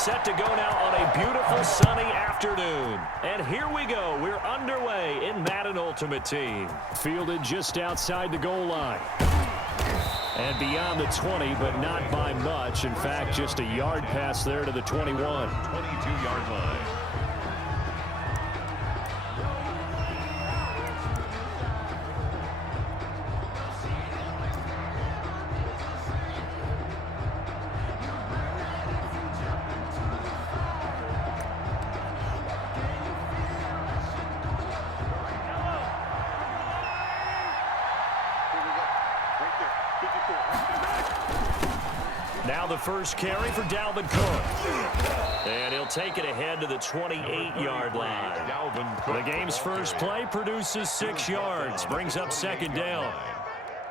Set to go now on a beautiful sunny afternoon. And here we go. We're underway in Madden Ultimate Team. Fielded just outside the goal line. And beyond the 20, but not by much. In fact, just a yard pass there to the 21. 22-yard line. Now the first carry for Dalvin Cook. And he'll take it ahead to the 28-yard line. The game's first play produces 6 yards. Brings up second down.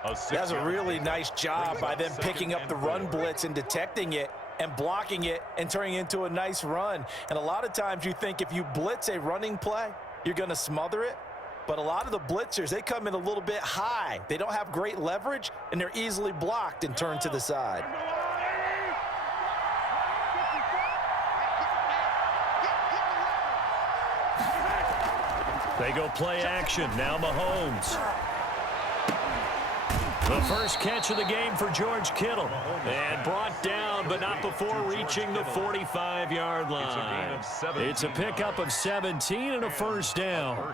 That's a really nice job by them picking up the run blitz and detecting it and blocking it and turning it into a nice run. And a lot of times you think if you blitz a running play, you're going to smother it. But a lot of the blitzers, they come in a little bit high. They don't have great leverage, and they're easily blocked and turned to the side. They go play action. Now Mahomes. The first catch of the game for George Kittle. And brought down, but not before reaching the 45-yard line. It's a pickup of 17 and a first down.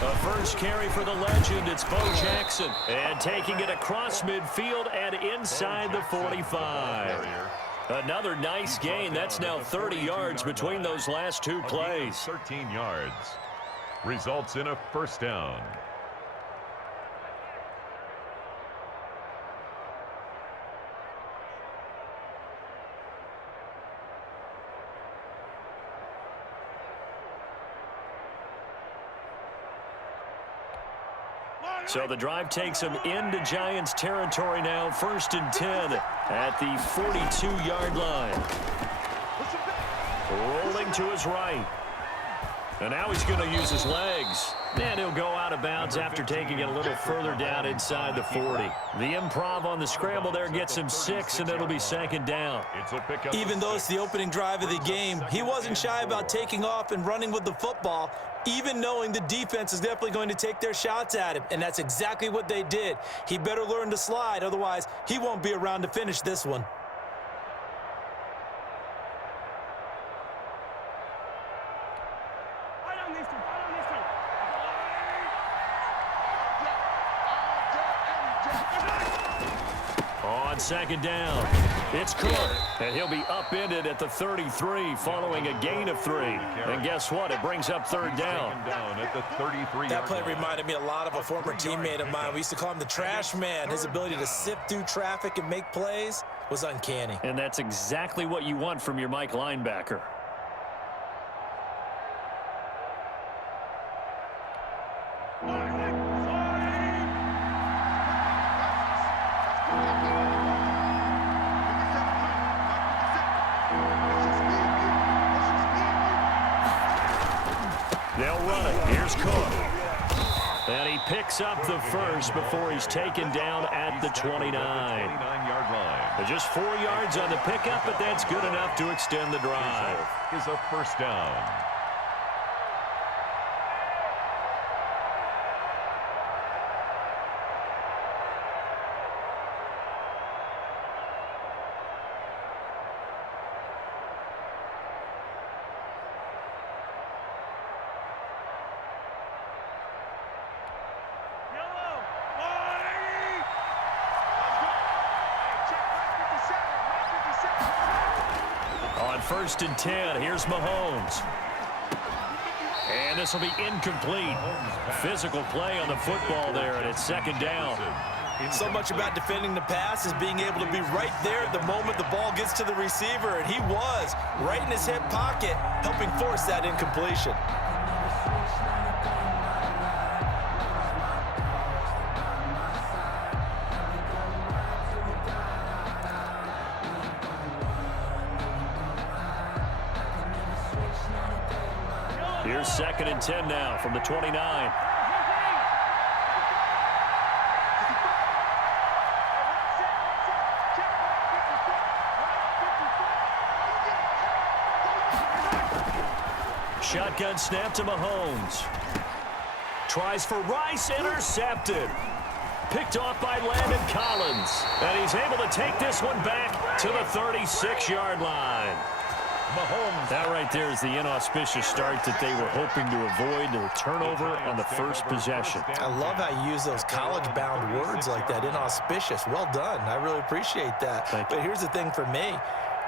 The first carry for the legend, it's Bo Jackson. And taking it across midfield and inside the 45. Another nice gain. That's now 30 yards between those last two plays. 13 yards. Results in a first down. So the drive takes him into Giants territory now. 1st and 10 at the 42-yard line. Rolling to his right. And now he's going to use his legs. And he'll go out of bounds after taking it a little further down inside the 40. The improv on the scramble there gets him 6, and it'll be second down. Even though it's the opening drive of the game, he wasn't shy about taking off and running with the football, even knowing the defense is definitely going to take their shots at him. And that's exactly what they did. He better learn to slide, otherwise he won't be around to finish this one. On second down, it's Cook, and he'll be upended at the 33 following a gain of 3. And guess what? It brings up third down. That play reminded me a lot of a former teammate of mine. We used to call him the trash man. His ability to sift through traffic and make plays was uncanny. And that's exactly what you want from your Mike linebacker. They'll run it. Here's Cook. And he picks up the first before he's taken down at the 29. 29-yard line. Just 4 yards on the pickup, but that's good enough to extend the drive. Is a first down. On 1st and 10, here's Mahomes. And this will be incomplete. Physical play on the football there, and it's second down. So much about defending the pass is being able to be right there at the moment the ball gets to the receiver, and he was right in his hip pocket, helping force that incompletion. Here's 2nd and 10 now from the 29. Shotgun snap to Mahomes. Tries for Rice, intercepted. Picked off by Landon Collins. And he's able to take this one back to the 36-yard line. Mahomes. That right there is the inauspicious start that they were hoping to avoid, the turnover on the first possession. I love how you use those college-bound words like that, inauspicious. Well done. I really appreciate that. But here's the thing for me.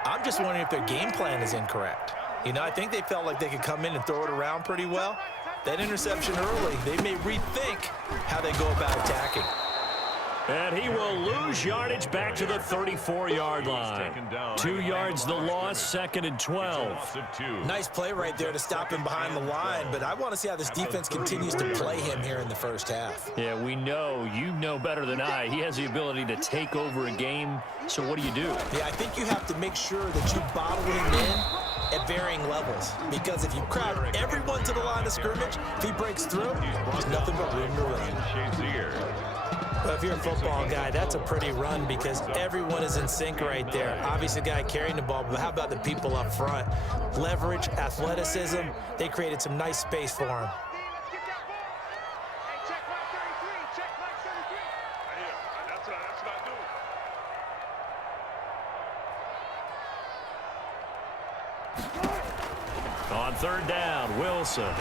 I'm just wondering if their game plan is incorrect. You know, I think they felt like they could come in and throw it around pretty well. That interception early, they may rethink how they go about attacking. And he will lose yardage back to the 34-yard line. 2 yards the loss, 2nd and 12. Nice play right there to stop him behind the line, but I want to see how this defense continues to play him here in the first half. Yeah, we know, you know better than I, he has the ability to take over a game, so what do you do? Yeah, I think you have to make sure that you bottle him in at varying levels, because if you crowd everyone to the line of scrimmage, if he breaks through, there's nothing but room to run. Well, if you're a football guy, that's a pretty run because everyone is in sync right there. Obviously, the guy carrying the ball, but how about the people up front? Leverage, athleticism, they created some nice space for him. On 3rd down, Wilson.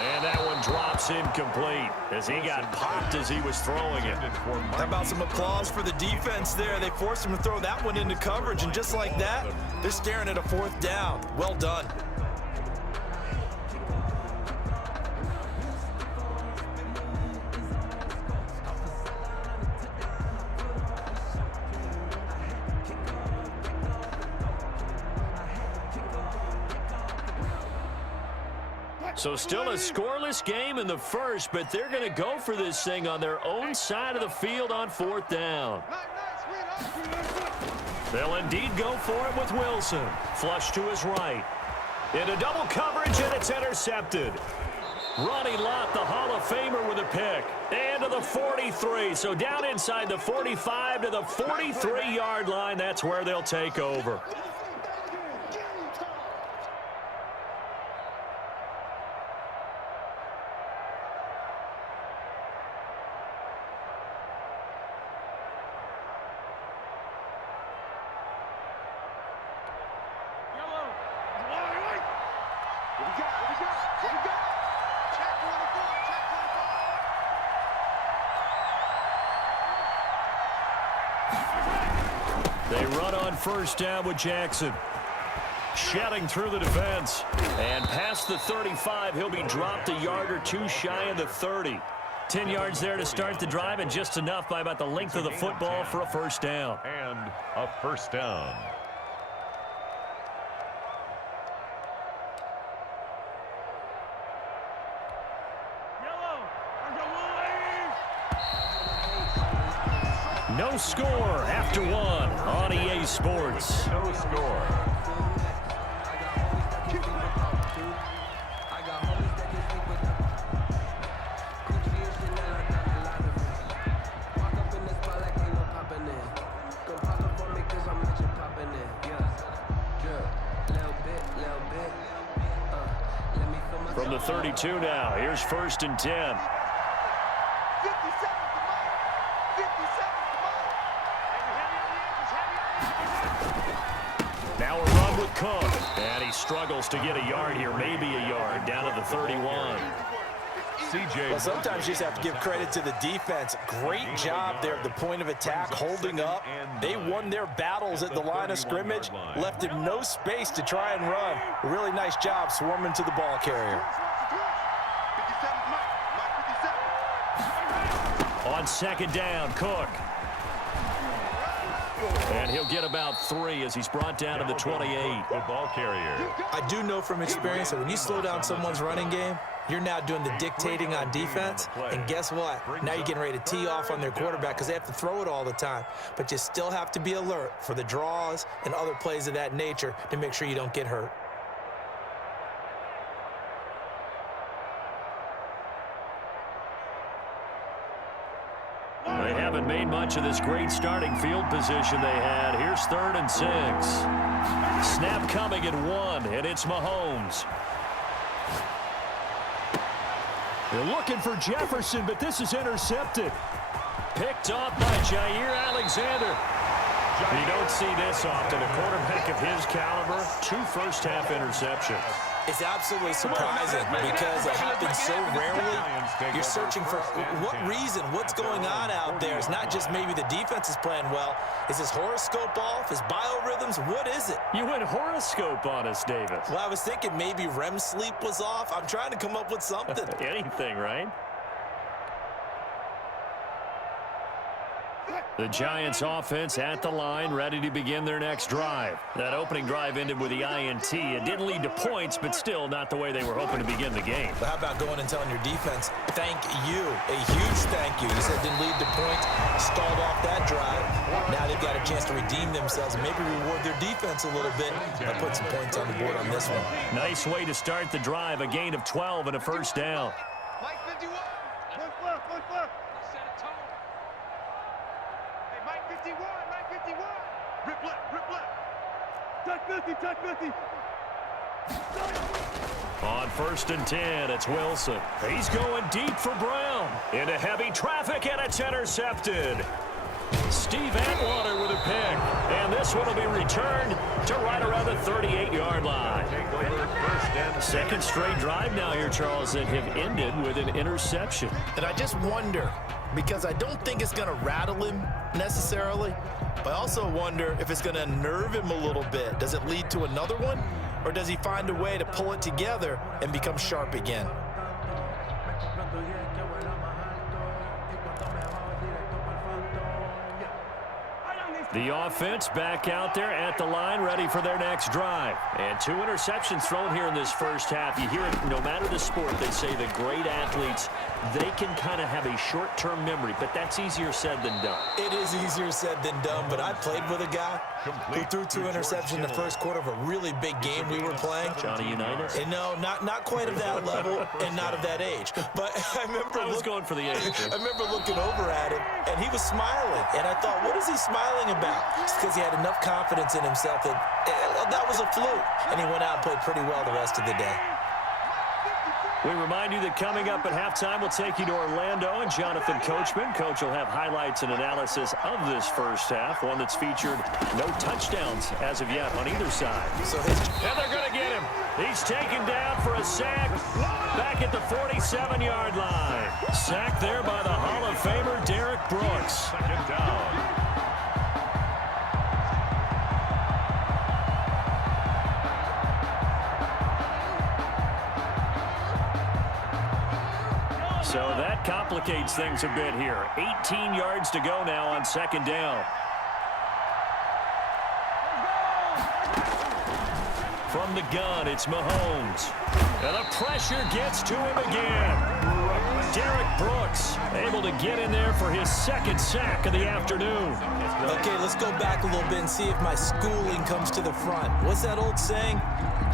And that one drops incomplete as he got popped as he was throwing it. How about some applause for the defense there? They forced him to throw that one into coverage, and just like that, they're staring at a 4th down. Well done. So still a scoreless game in the first, but they're going to go for this thing on their own side of the field on 4th down. They'll indeed go for it with Wilson. Flush to his right. Into double coverage, and it's intercepted. Ronnie Lott, the Hall of Famer, with a pick. And to the 43. So down inside the 45 to the 43-yard line. That's where they'll take over. They run on 1st down with Jackson. Shedding through the defense. And past the 35, he'll be dropped a yard or two shy of the 30. 10 yards there to start the drive, and just enough by about the length of the football for a 1st down. And a 1st down. No score after 1 on EA Sports. No score. From the 32 now, here's 1st and 10. Now a run with Cook. And he struggles to get a yard here, maybe a yard, down to the 31. Well, sometimes you just have to give credit to the defense. Great job there at the point of attack, holding up. They won their battles at the line of scrimmage, left him no space to try and run. A really nice job swarming to the ball carrier. On 2nd down, Cook. And he'll get about 3 as he's brought down to the 28. The ball carrier. I do know from experience that when you slow down someone's running game, you're now doing the dictating on defense. And guess what? Now you're getting ready to tee off on their quarterback because they have to throw it all the time. But you still have to be alert for the draws and other plays of that nature to make sure you don't get hurt. made much of this great starting field position they had. Here's 3rd and 6. Snap coming at 1, and it's Mahomes. They're looking for Jefferson, but this is intercepted. Picked off by Jair Alexander. You don't see this often. A quarterback of his caliber, 2 first-half interceptions. It's absolutely surprising because it happens so rarely. You're searching for what reason, what's going on out there. It's not just maybe the defense is playing well. Is his horoscope off? His biorhythms? What is it? You went horoscope on us, Davis. Well, I was thinking maybe REM sleep was off. I'm trying to come up with something. Anything, right? The Giants offense at the line, ready to begin their next drive. That opening drive ended with the INT. It didn't lead to points, but still not the way they were hoping to begin the game. But how about going and telling your defense, thank you, a huge thank you. You said it didn't lead to points, stalled off that drive. Now they've got a chance to redeem themselves and maybe reward their defense a little bit by putting some points on the board on this one. Nice way to start the drive, a gain of 12 and a first down. Mike 51. One flip. Hey, Mike 51. Rip left. Touch 50. On 1st and 10, it's Wilson. He's going deep for Brown. Into heavy traffic, and it's intercepted. Steve Atwater with a pick. And this one will be returned to right around the 38-yard line. Second straight drive now here, Charles, that have ended with an interception. And I just wonder, because I don't think it's going to rattle him necessarily, but I also wonder if it's going to unnerve him a little bit. Does it lead to another one, or does he find a way to pull it together and become sharp again? The offense back out there at the line, ready for their next drive. And 2 interceptions thrown here in this first half. You hear it, no matter the sport, they say the great athletes, they can kind of have a short-term memory, but that's easier said than done. It is easier said than done, but I played with a guy who threw 2 interceptions in the first quarter of a really big game we were playing. Johnny Unitas? And no, not quite of that level and not of that age. But I remember going for the age. I remember looking over at him, and he was smiling. And I thought, what is he smiling about? It's because he had enough confidence in himself that that was a fluke. And he went out and played pretty well the rest of the day. We remind you that coming up at halftime, we'll take you to Orlando and Jonathan Coachman. Coach will have highlights and analysis of this first half, one that's featured no touchdowns as of yet on either side. And they're going to get him. He's taken down for a sack back at the 47-yard line. Sacked there by the Hall of Famer Derek Brooks. Second down. So that complicates things a bit here. 18 yards to go now on second down. From the gun, it's Mahomes. And the pressure gets to him again. Derek Brooks able to get in there for his second sack of the afternoon. Okay, let's go back a little bit and see if my schooling comes to the front. What's that old saying?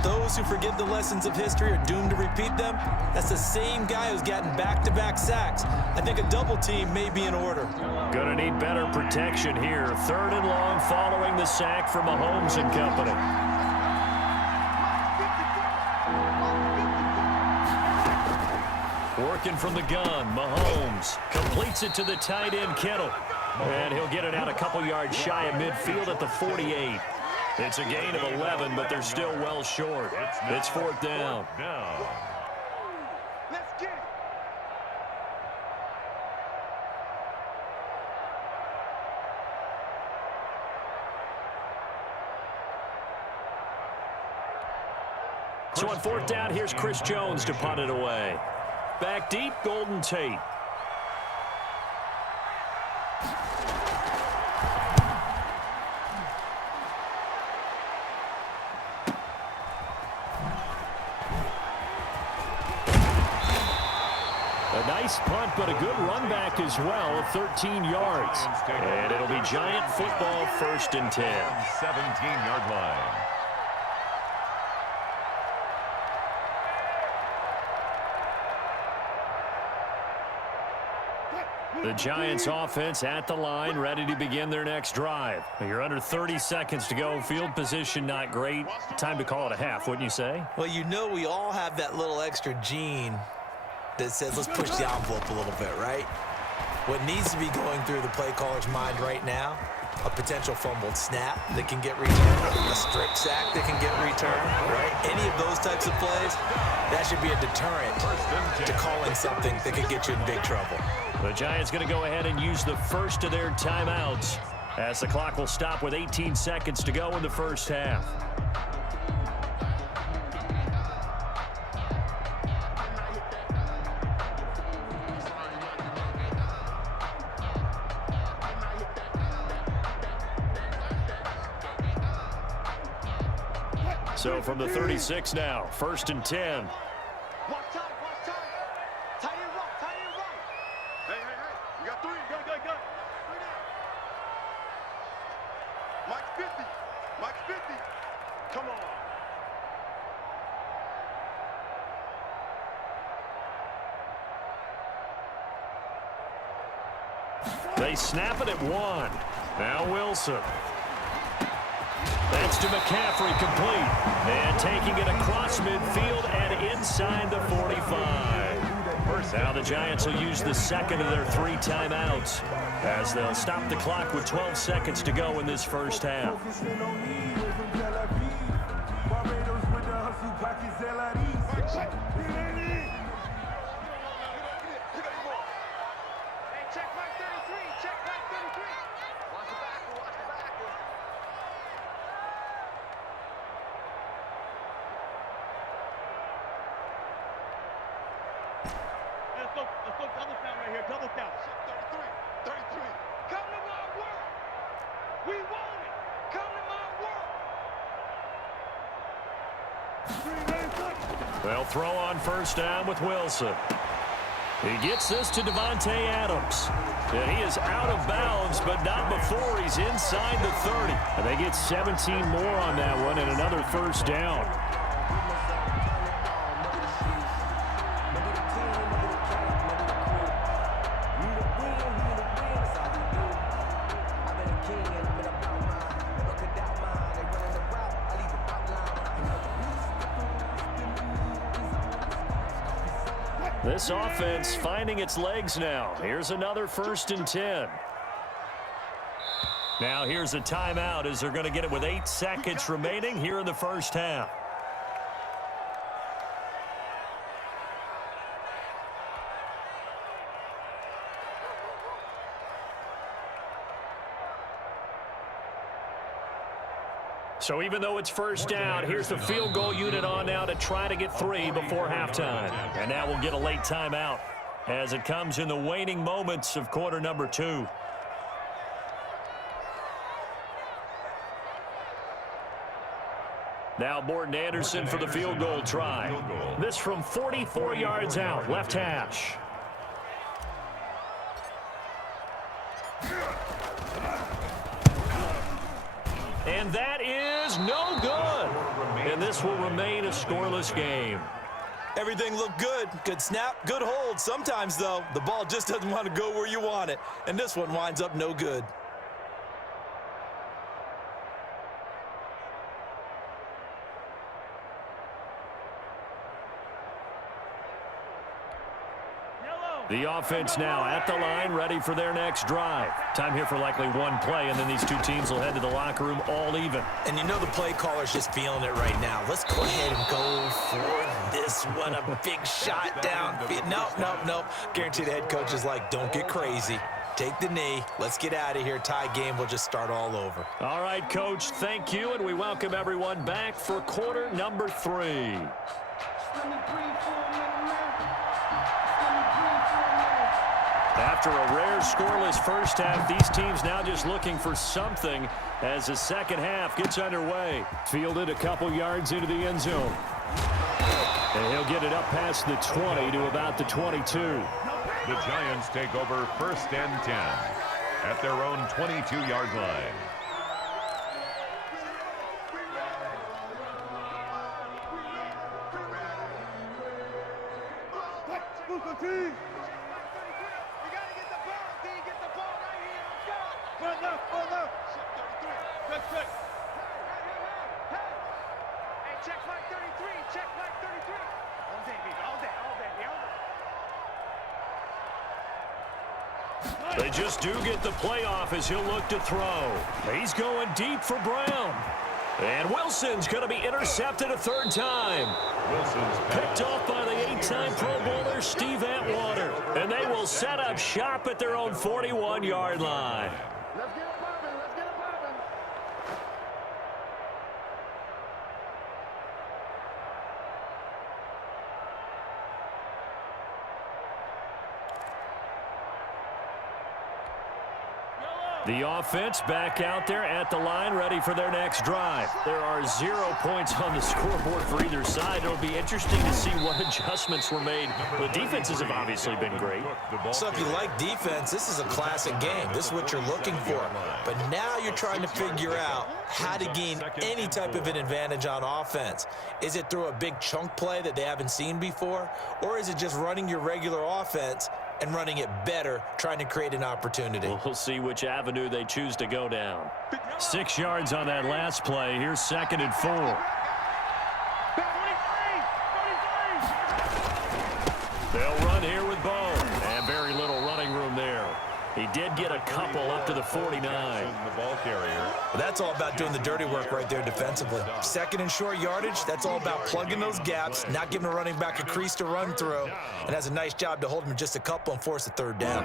Those who forget the lessons of history are doomed to repeat them. That's the same guy who's gotten back-to-back sacks. I think a double team may be in order. Gonna need better protection here. 3rd and long following the sack from Mahomes and company. Working from the gun, Mahomes completes it to the tight end, Kittle. And he'll get it out a couple yards shy of midfield at the 48. It's a gain of 11, but they're still well short. It's 4th down. Let's get it. So on 4th down, here's Chris Jones to punt it away. Back deep, Golden Tate. A nice punt, but a good run back as well of 13 yards. And it'll be Giant football, 1st and 10. 17-yard line. The Giants offense at the line, ready to begin their next drive. You're under 30 seconds to go. Field position not great. Time to call it a half, wouldn't you say? Well, you know we all have that little extra gene that says let's push the envelope a little bit, right? What needs to be going through the play caller's mind right now, a potential fumbled snap that can get returned, a strip sack that can get returned, right? Any of those types of plays, that should be a deterrent to calling something that could get you in big trouble. The Giants going to go ahead and use the first of their timeouts as the clock will stop with 18 seconds to go in the first half. So from the 36 now, 1st and 10. Watch time, watch time. Tight end right, tight end right. Hey, you got 3. Go. 3 down. Mike's 50. Mike's 50. Come on. They snap it at 1. Now Wilson. That's to McCaffrey, complete. And taking it across midfield and inside the 45. Now the Giants will use the second of their 3 timeouts as they'll stop the clock with 12 seconds to go in this first half. Let's go double count right here. Double count. 33. Come to my work. We want it. Come to my work. They'll throw on first down with Wilson. He gets this to Devontae Adams. And he is out of bounds, but not before he's inside the 30. And they get 17 more on that one and another first down. This offense finding its legs now. Here's another 1st and 10. Now here's a timeout as they're going to get it with 8 seconds remaining here in the first half. So even though it's first down, here's the field goal unit on now to try to get 3 before halftime. And now we'll get a late timeout as it comes in the waning moments of quarter number 2. Now Morton Anderson for the field goal try. This from 44 yards out, left hash. And that is no good. And this will remain a scoreless game. Everything looked good. Good snap, good hold. Sometimes, though, the ball just doesn't want to go where you want it. And this one winds up no good. The offense now at the line, ready for their next drive. Time here for likely one play, and then these two teams will head to the locker room all even. And you know the play caller's just feeling it right now. Let's go ahead and go for this one. A big shot down. Nope. Guarantee the head coach is like, don't get crazy. Take the knee. Let's get out of here. Tie game. We'll just start all over. All right, Coach, thank you, and we welcome everyone back for quarter number 3. After a rare scoreless first half, these teams now just looking for something as the second half gets underway. Fielded a couple yards into the end zone. And he'll get it up past the 20 to about the 22. The Giants take over 1st and 10 at their own 22-yard line. We gotta get the ball. left, go left. Good, good. Hey, check flag 33, check flag 33. All day, baby, all day, all day, all day. They just do get the playoff as he'll look to throw. He's going deep for Brown. And Wilson's going to be intercepted a third time. Wilson's Picked off by the 8-time Pro Bowler Steve Atwater. And they will set up shop at their own 41-yard line. Let's get it poppin', let's get it poppin'. The offense back out there at the line, ready for their next drive. There are 0 points on the scoreboard for either side. It'll be interesting to see what adjustments were made. The defenses have obviously been great. So if you like defense, this is a classic game. This is what you're looking for. But now you're trying to figure out how to gain any type of an advantage on offense. Is it through a big chunk play that they haven't seen before? Or is it just running your regular offense and running it better, trying to create an opportunity? We'll see which avenue they choose to go down. 6 yards on that last play. Here's 2nd and 4. 23, 23. They'll run here with Bone. And very little running room there. He did get a couple up to the 49. The ball carrier. Well, that's all about doing the dirty work right there defensively. 2nd and short yardage, that's all about plugging those gaps, not giving a running back a crease to run through, and has a nice job to hold him just a couple and force a 3rd down.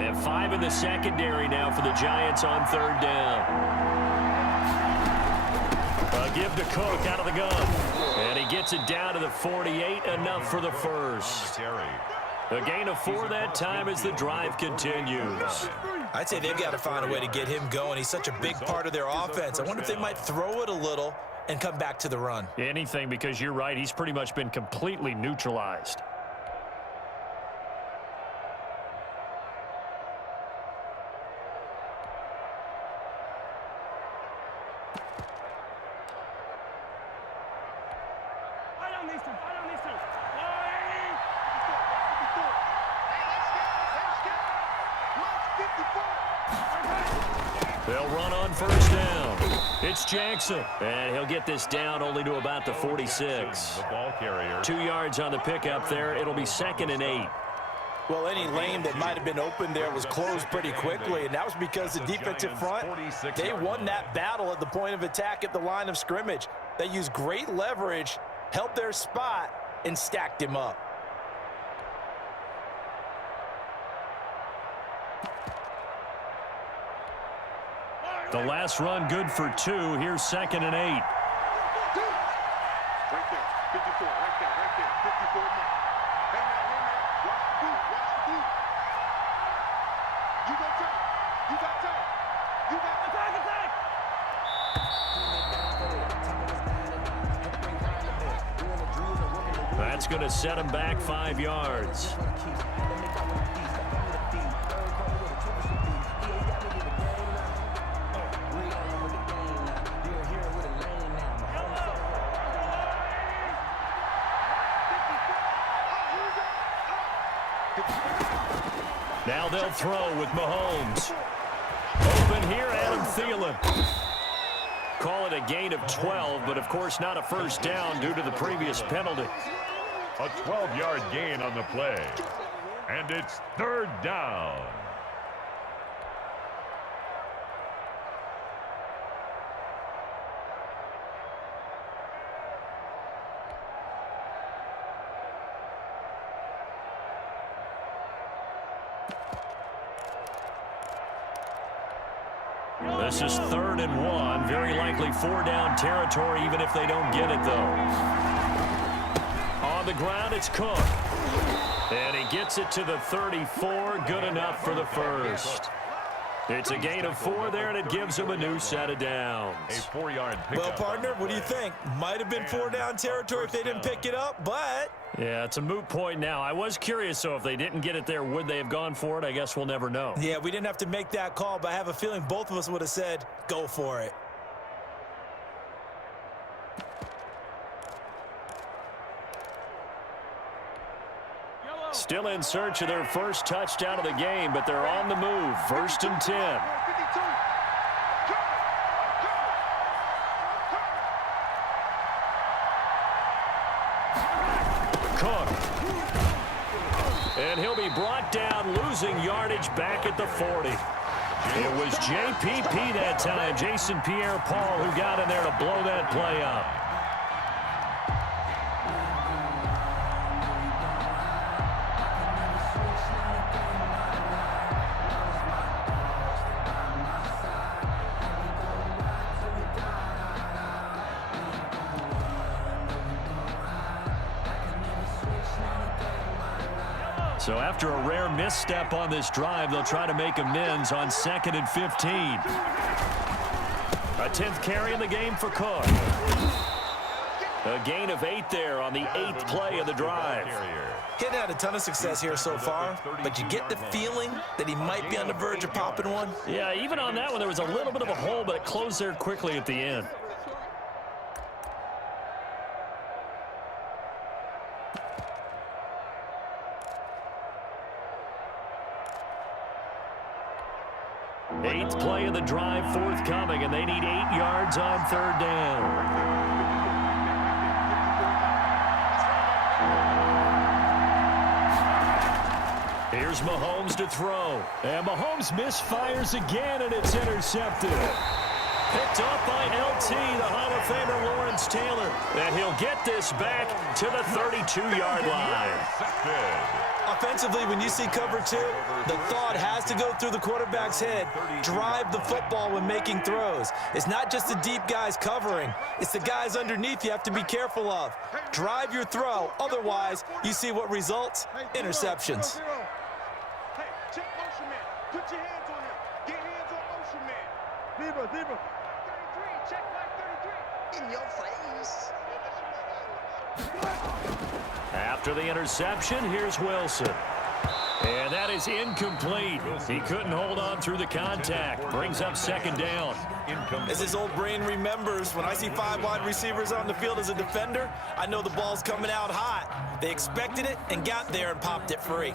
And 5 in the secondary now for the Giants on 3rd down. A give to Cook out of the gun. And he gets it down to the 48, enough for the first. A gain of 4 that time as the drive continues. I'd say they've got to find a way to get him going. He's such a big part of their offense. I wonder if they might throw it a little and come back to the run. Anything, because you're right, he's pretty much been completely neutralized. Right on these two, right on these two. They'll run on 1st down. It's Jackson, and he'll get this down only to about the 46. The ball carrier. 2 yards on the pickup there. It'll be 2nd and 8. Well, any lane that might have been open there was closed pretty quickly, and that was because the defensive front, they won that battle at the point of attack at the line of scrimmage. They used great leverage, held their spot, and stacked him up. The last run good for 2. Here's 2nd and 8. Right there, 54, right there, 54 now. Hey man, watch the boot, watch the boot. You got time, you got time, you got attack, attack. That's going to set him back 5 yards. Now they'll throw with Mahomes. Open here, Adam Thielen. Call it a gain of 12, but of course not a first down due to the previous penalty. A 12-yard gain on the play. And it's 3rd down. This is 3rd and 1. Very likely 4-down territory, even if they don't get it, though. On the ground, it's Cook. And he gets it to the 34. Good enough for the first. It's a gain of 4 there, and it gives him a new set of downs. A 4-yard pickup. Well, partner, what do you think? Might have been 4-down territory if they didn't pick it up, but Yeah, it's a moot point now. I was curious, so if they didn't get it there, would they have gone for it? I guess we'll never know. yeah, we didn't have to make that call, but I have a feeling both of us would have said, go for it. Still in search of their first touchdown of the game, but they're on the move. 1st and 10. 52. Cook. And he'll be brought down, losing yardage back at the 40. It was JPP that time, Jason Pierre-Paul, who got in there to blow that play up. So after a rare misstep on this drive, they'll try to make amends on 2nd and 15. A 10th carry in the game for Cook. A gain of 8 there on the 8th play of the drive. He hadn't had a ton of success here so far, but you get the feeling that he might be on the verge of popping one. Yeah, even on that one, there was a little bit of a hole, but it closed there quickly at the end. Eighth play of the drive forthcoming, and they need 8 yards on 3rd down. Here's Mahomes to throw. And Mahomes misfires again, and it's intercepted. Picked up by LT, the Hall of Famer Lawrence Taylor. And he'll get this back to the 32-yard line. Offensively, when you see cover 2, the thought has to go through the quarterback's head. Drive the football when making throws. It's not just the deep guys covering. It's the guys underneath you have to be careful of. Drive your throw. Otherwise, you see what results? Interceptions. Hey, check motion man. Put your hands on him. Get hands on motion man. Zebra. 33, check like 33. In your face. After the interception, here's Wilson. And that is incomplete. He couldn't hold on through the contact. Brings up 2nd down. As his old brain remembers, when I see 5 wide receivers on the field as a defender, I know the ball's coming out hot. They expected it and got there and popped it free.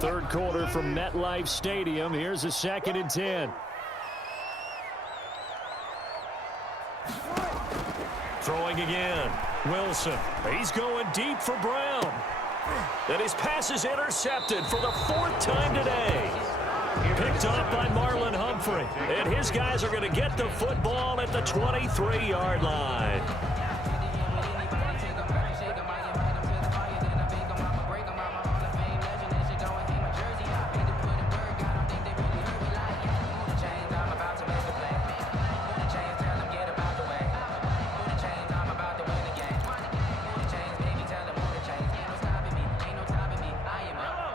Third quarter from MetLife Stadium. Here's a 2nd and 10. Throwing again. Wilson. He's going deep for Brown. And his pass is intercepted for the 4th time today. Picked up by Marlon Humphrey. And his guys are going to get the football at the 23-yard line.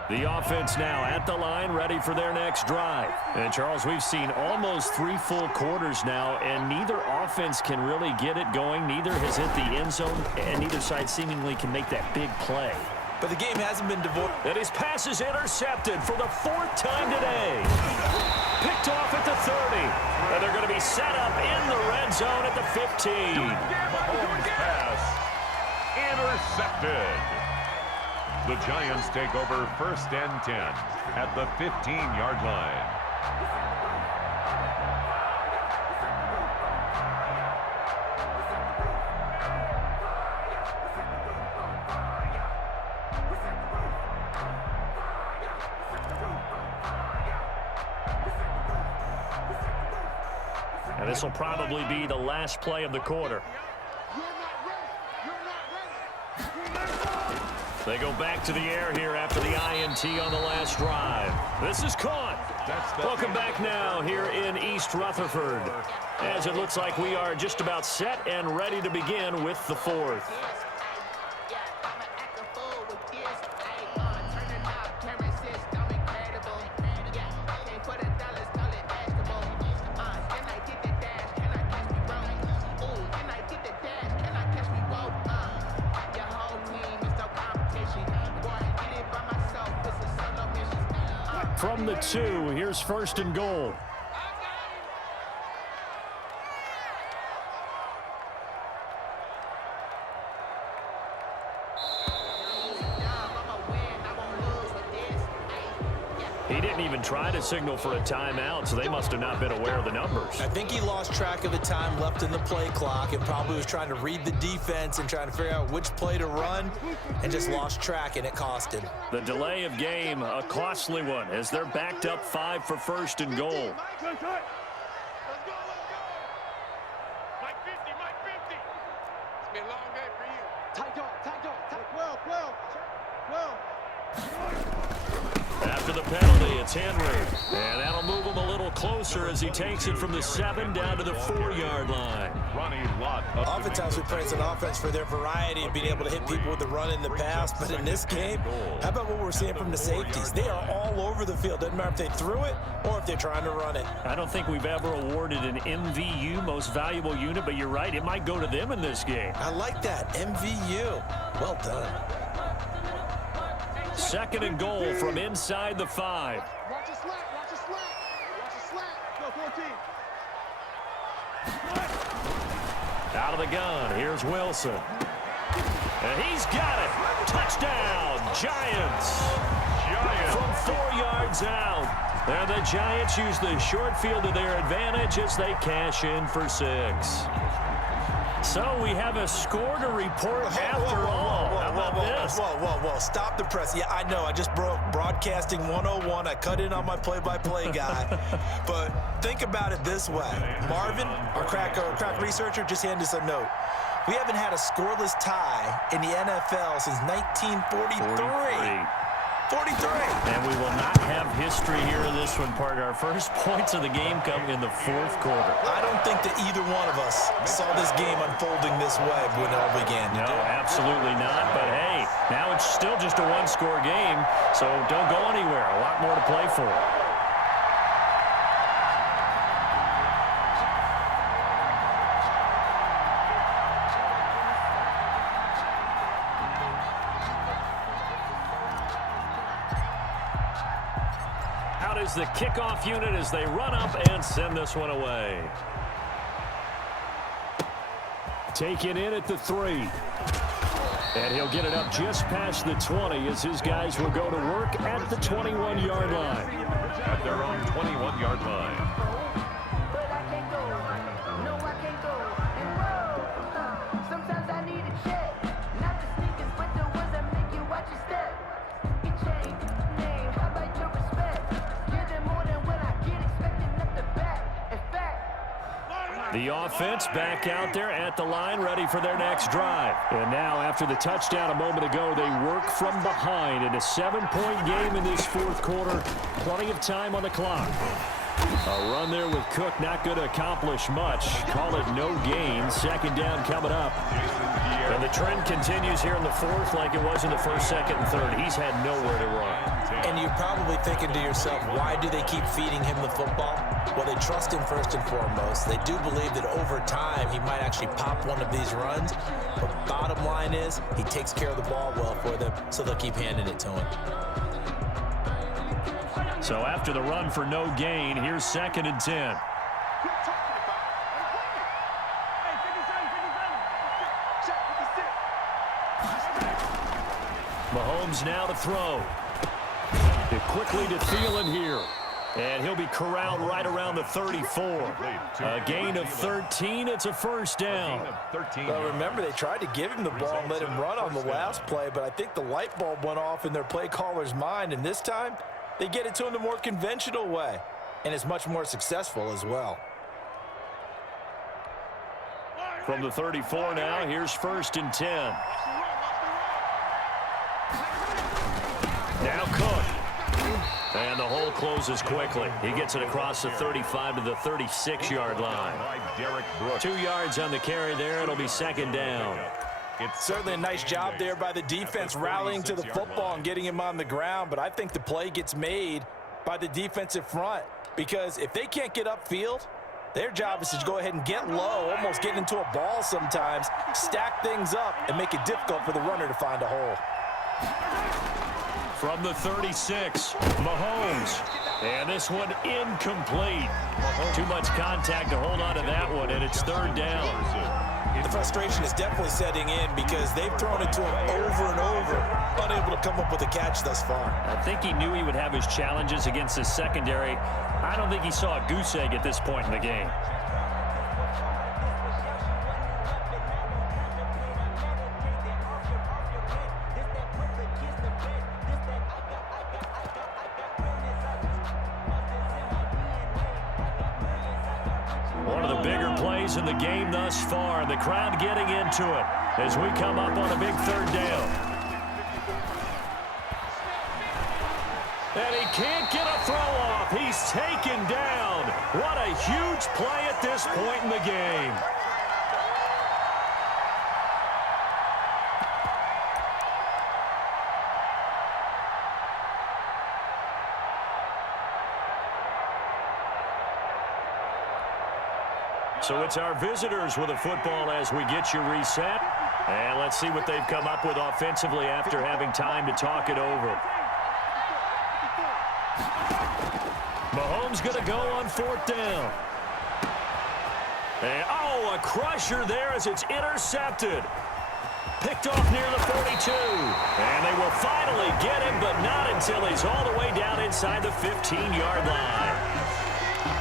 The offense now at the line, ready for their next drive. And, Charles, we've seen almost 3 full quarters now, and neither offense can really get it going. Neither has hit the end zone, and neither side seemingly can make that big play. But the game hasn't been devoid. And his pass is intercepted for the 4th time today. Picked off at the 30. And they're going to be set up in the red zone at the 15. Mahomes pass intercepted. The Giants take over 1st and 10 at the 15-yard line. And this will probably be the last play of the quarter. They go back to the air here after the INT on the last drive. This is caught. Welcome back now here in East Rutherford, as it looks like we are just about set and ready to begin with the 4th. From the 2, here's 1st and goal. didn't even try to signal for a timeout, so they must have not been aware of the numbers. I think he lost track of the time left in the play clock and probably was trying to read the defense and trying to figure out which play to run and just lost track, and it cost him. The delay of game, a costly one, as they're backed up 5 for first and goal. Let's go. Mike 50, Mike 50. It's been a long day for you. Tight dog. 12. After the penalty, it's Henry. And that'll move him a little closer as he takes it from the 7 down to the 4-yard line. Oftentimes we praise an offense for their variety of being able to hit people with the run in the pass, but in this game, how about what we're seeing from the safeties? They are all over the field. Doesn't matter if they threw it or if they're trying to run it. I don't think we've ever awarded an MVU, most valuable unit, but you're right, it might go to them in this game. I like that, MVU. Well done. 2nd and goal from inside the 5. Watch your slack. Go 14. Out of the gun, here's Wilson. And he's got it. Touchdown, Giants. From 4 yards out. And the Giants use the short field to their advantage as they cash in for 6. So we have a score to report after all. How about this? Whoa. Stop the press. Yeah, I know. I just broke broadcasting 101. I cut in on my play-by-play guy. But think about it this way. Marvin, our crack researcher, just handed us a note. We haven't had a scoreless tie in the NFL since 1943. 43. And we will not have history here in this one, Parker. Our first points of the game come in the 4th quarter. I don't think that either one of us saw this game unfolding this way when it all began. No, absolutely not. But, hey, now it's still just a 1-score game, so don't go anywhere. A lot more to play for. Is the kickoff unit as they run up and send this one away. Taken in at the 3. And he'll get it up just past the 20 as his guys will go to work at the 21-yard line. At their own 21-yard line. The offense back out there at the line, ready for their next drive. And now, after the touchdown a moment ago, they work from behind in a 7-point game in this 4th quarter. Plenty of time on the clock. A run there with Cook, not going to accomplish much. Call it no gain. 2nd down coming up. And the trend continues here in the 4th like it was in the 1st, 2nd, and 3rd. He's had nowhere to run. And you're probably thinking to yourself, why do they keep feeding him the football? Well, they trust him first and foremost. They do believe that over time he might actually pop one of these runs. But bottom line is he takes care of the ball well for them, so they'll keep handing it to him. So after the run for no gain, here's 2nd and 10. Mahomes now to throw. Quickly to Thielen here. And he'll be corralled right around the 34. A gain of 13. It's a 1st down. Well, remember, they tried to give him the ball and let him run on the last play, but I think the light bulb went off in their play caller's mind, and this time they get it to him the more conventional way, and it's much more successful as well. From the 34 now, here's 1st and 10. Now Cook. And the hole closes quickly. He gets it across the 35 to the 36-yard line. 2 yards on the carry there. It'll be 2nd down. It's certainly a nice job there by the defense rallying to the football and getting him on the ground, but I think the play gets made by the defensive front because if they can't get upfield, their job is to go ahead and get low, almost get into a ball sometimes, stack things up, and make it difficult for the runner to find a hole. From the 36, Mahomes. And this one incomplete. Too much contact to hold on to that one, and it's 3rd down. The frustration is definitely setting in because they've thrown it to him over and over, unable to come up with a catch thus far. I think he knew he would have his challenges against his secondary. I don't think he saw a goose egg at this point in the game. One of the bigger plays in the game thus far. The crowd getting into it as we come up on a big third down. And he can't get a throw off. He's taken down. What a huge play at this point in the game. So it's our visitors with a football as we get you reset. And let's see what they've come up with offensively after having time to talk it over. Mahomes going to go on 4th down. And, oh, a crusher there as it's intercepted. Picked off near the 42. And they will finally get him, but not until he's all the way down inside the 15-yard line.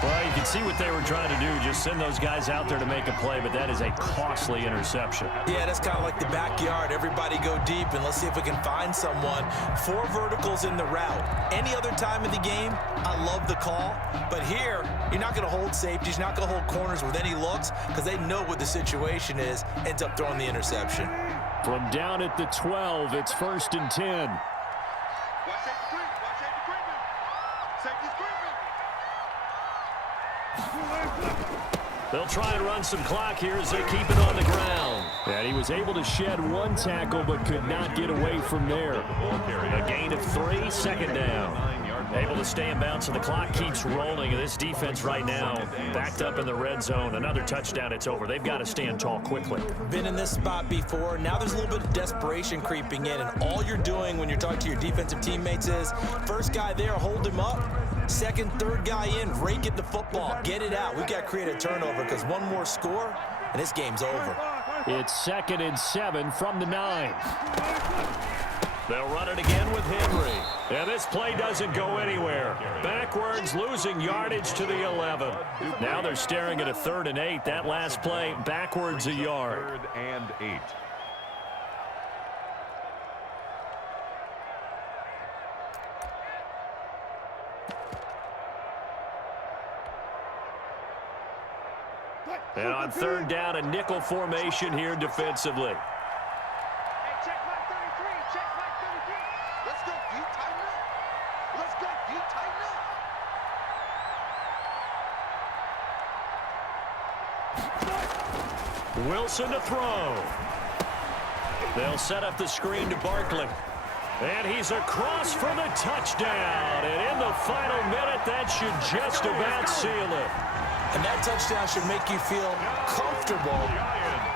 Well, you can see what they were trying to do, just send those guys out there to make a play, but that is a costly interception. Yeah, that's kind of like the backyard. Everybody go deep, and let's see if we can find someone. 4 verticals in the route. Any other time in the game, I love the call. But here, you're not going to hold safeties, you're not going to hold corners with any looks because they know what the situation is, ends up throwing the interception. From down at the 12, it's 1st and 10. Watch safety creep. Watch safety creeping. Safety's creeping. They'll try and run some clock here as they keep it on the ground. And he was able to shed 1 tackle but could not get away from there. A gain of 3, 2nd down. Able to stay in bounds, so the clock keeps rolling. And this defense right now backed up in the red zone. Another touchdown, it's over. They've got to stand tall quickly. Been in this spot before. Now there's a little bit of desperation creeping in, and all you're doing when you're talking to your defensive teammates is first guy there, hold him up. Second, third guy in, rake it the football. Get it out. We've got to create a turnover because one more score, and this game's over. It's 2nd and 7 from the 9. They'll run it again with Henry. And this play doesn't go anywhere. Backwards, losing yardage to the 11. Now they're staring at a 3rd and 8. That last play, backwards a yard. 3rd and 8. And on 3rd down, a nickel formation here defensively. Hey, check my 33. Check my 33. Let's go. You tighten up. Let's go. You tighten up. Wilson to throw. They'll set up the screen to Barkley. And he's across for the touchdown. And in the final minute, that should just about seal it. And that touchdown should make you feel comfortable.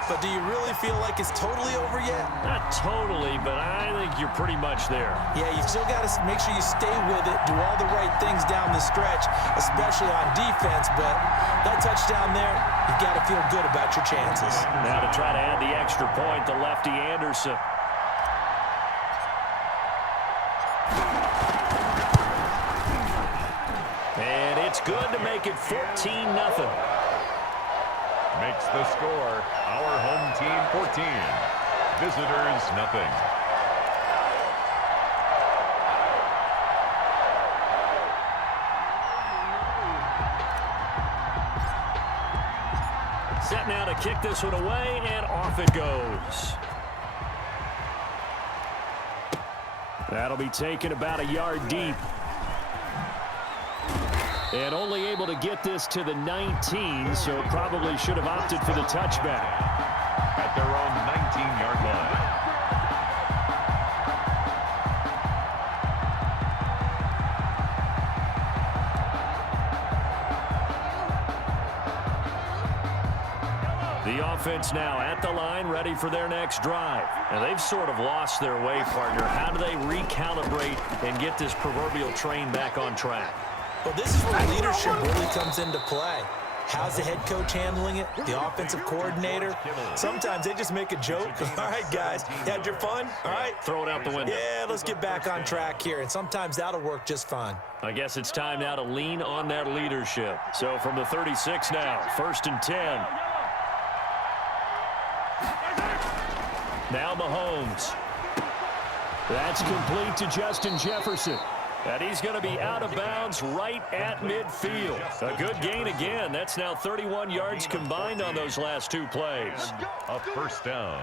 But do you really feel like it's totally over yet? Not totally, but I think you're pretty much there. Yeah, you still got to make sure you stay with it, do all the right things down the stretch, especially on defense. But that touchdown there, you've got to feel good about your chances. Now to try to add the extra point, the lefty Anderson. And it's good to make it 14-0. Makes the score our home team 14. Visitors nothing. Set now to kick this one away, and off it goes. That'll be taken about a yard deep. And only able to get this to the 19, so probably should have opted for the touchback. At their own 19-yard line. The offense now at the line, ready for their next drive. And they've sort of lost their way, partner. How do they recalibrate and get this proverbial train back on track? Well, this is where leadership really comes into play. How's the head coach handling it? The offensive coordinator? Sometimes they just make a joke. All right, guys, you had your fun? All right. Throw it out the window. Yeah, let's get back on track here, and sometimes that'll work just fine. I guess it's time now to lean on that leadership. So from the 36 now, 1st and 10. Now Mahomes. That's complete to Justin Jefferson. And he's going to be out of bounds right at midfield. A good gain again. That's now 31 yards combined on those last two plays. A first down.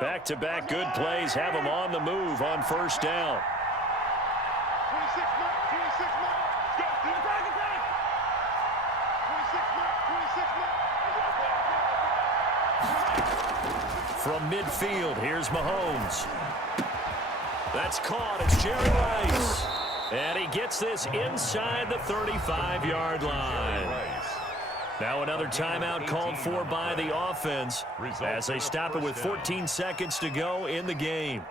Back-to-back good plays have him on the move on first down. 26 mark, 26 mark. Go, attack, attack. 26 mark, 26 mark. From midfield, here's Mahomes. That's caught. It's Jerry Rice. And he gets this inside the 35-yard line. Now another timeout called for by the offense as they stop it with 14 seconds to go in the game.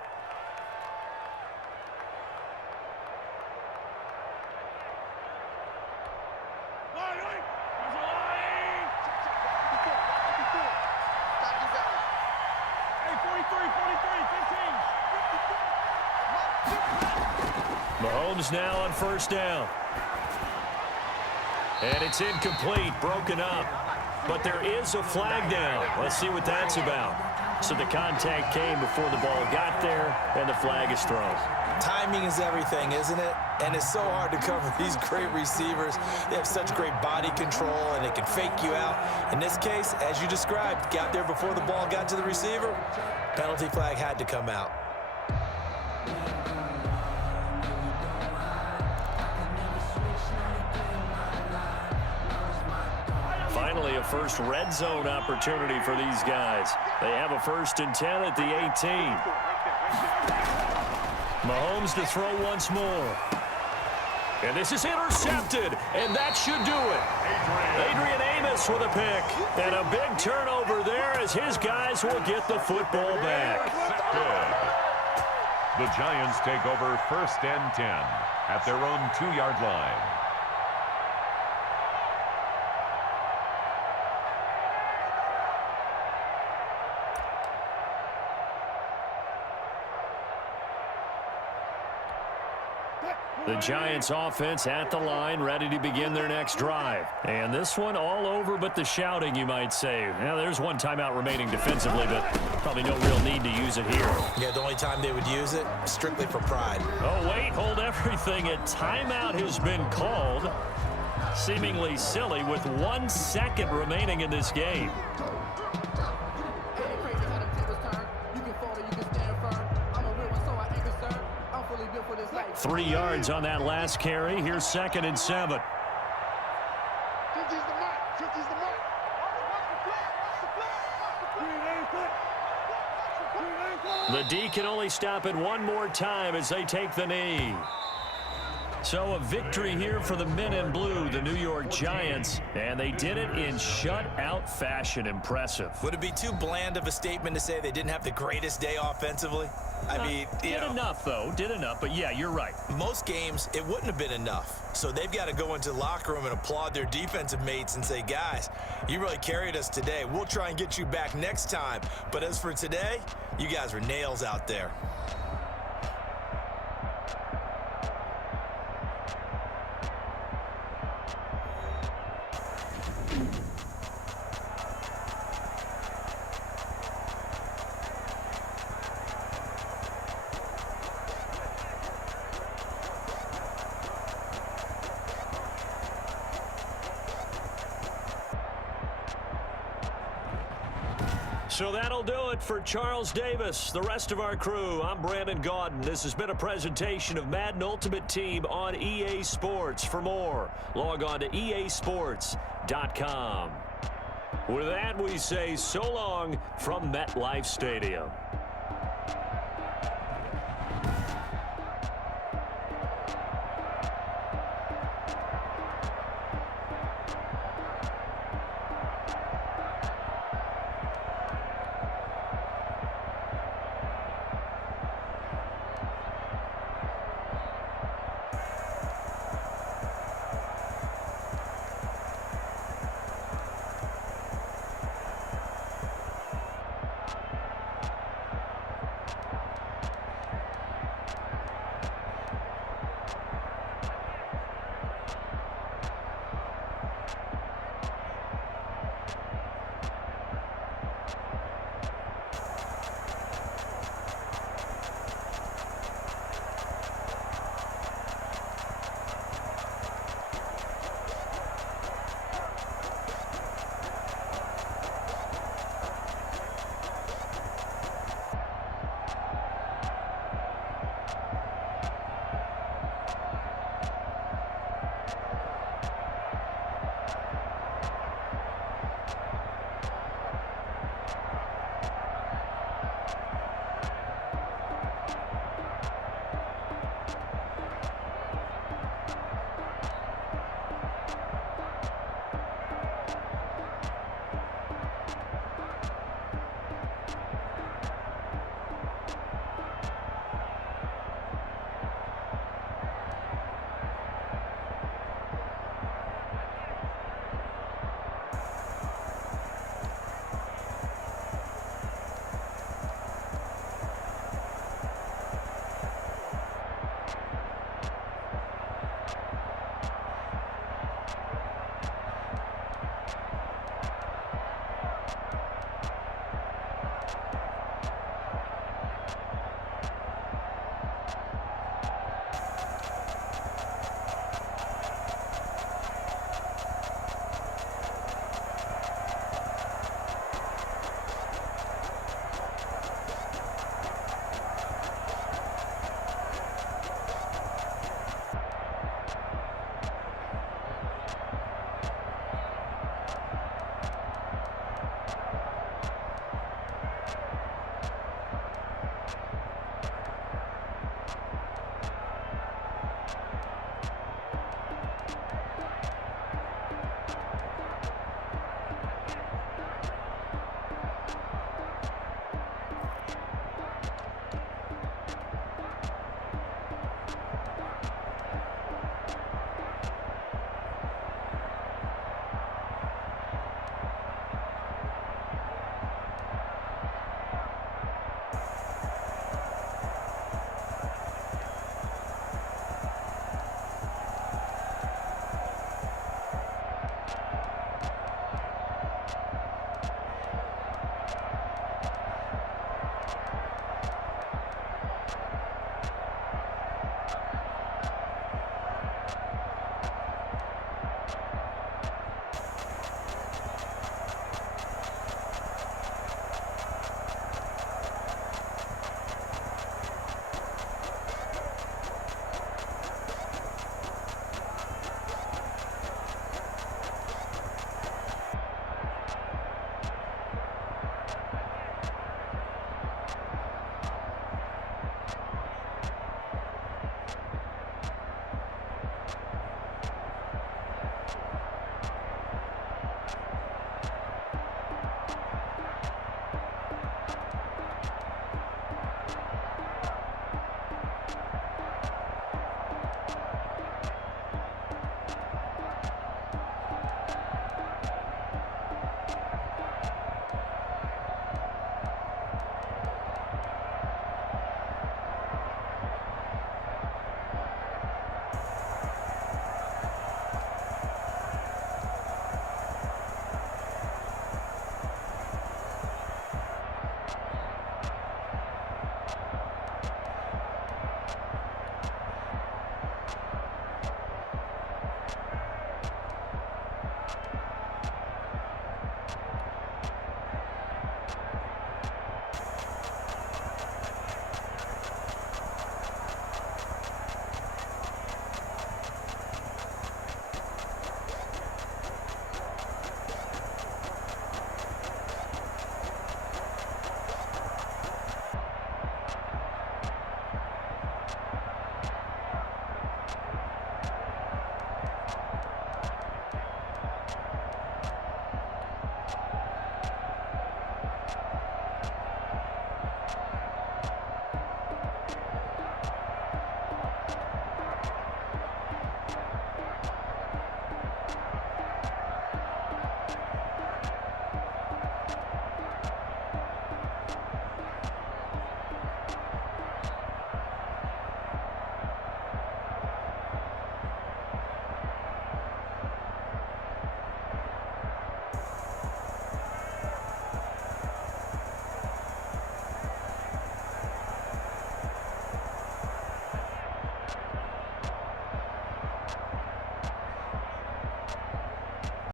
Mahomes now on first down. And it's incomplete, broken up. But there is a flag down. Let's see what that's about. So the contact came before the ball got there, and the flag is thrown. Timing is everything, isn't it? And it's so hard to cover these great receivers. They have such great body control, and they can fake you out. In this case, as you described, got there before the ball got to the receiver. Penalty flag had to come out. Finally, a first red zone opportunity for these guys. They have a 1st and 10 at the 18. Mahomes to throw once more. And this is intercepted, and that should do it. Adrian Amos with a pick. And a big turnover there as his guys will get the football back. Good. The Giants take over 1st and 10 at their own 2-yard line. The Giants offense at the line, ready to begin their next drive. And this one all over but the shouting, you might say. Now, there's one timeout remaining defensively, but probably no real need to use it here. Yeah, the only time they would use it, strictly for pride. Oh, wait, hold everything. A timeout has been called. Seemingly silly with 1 second remaining in this game. 3 yards on that last carry. Here's 2nd and 7. 50's the mark. 50's the mark. The D can only stop it one more time as they take the knee. So a victory here for the men in blue, the New York Giants, and they did it in shutout fashion. Impressive. Would it be too bland of a statement to say they didn't have the greatest day offensively? I mean, did enough, though. Did enough, but yeah, you're right. Most games, it wouldn't have been enough. So they've got to go into the locker room and applaud their defensive mates and say, guys, you really carried us today. We'll try and get you back next time. But as for today, you guys were nails out there. So that'll do it for Charles Davis, the rest of our crew. I'm Brandon Gaudin. This has been a presentation of Madden Ultimate Team on EA Sports. For more, log on to easports.com. With that, we say so long from MetLife Stadium.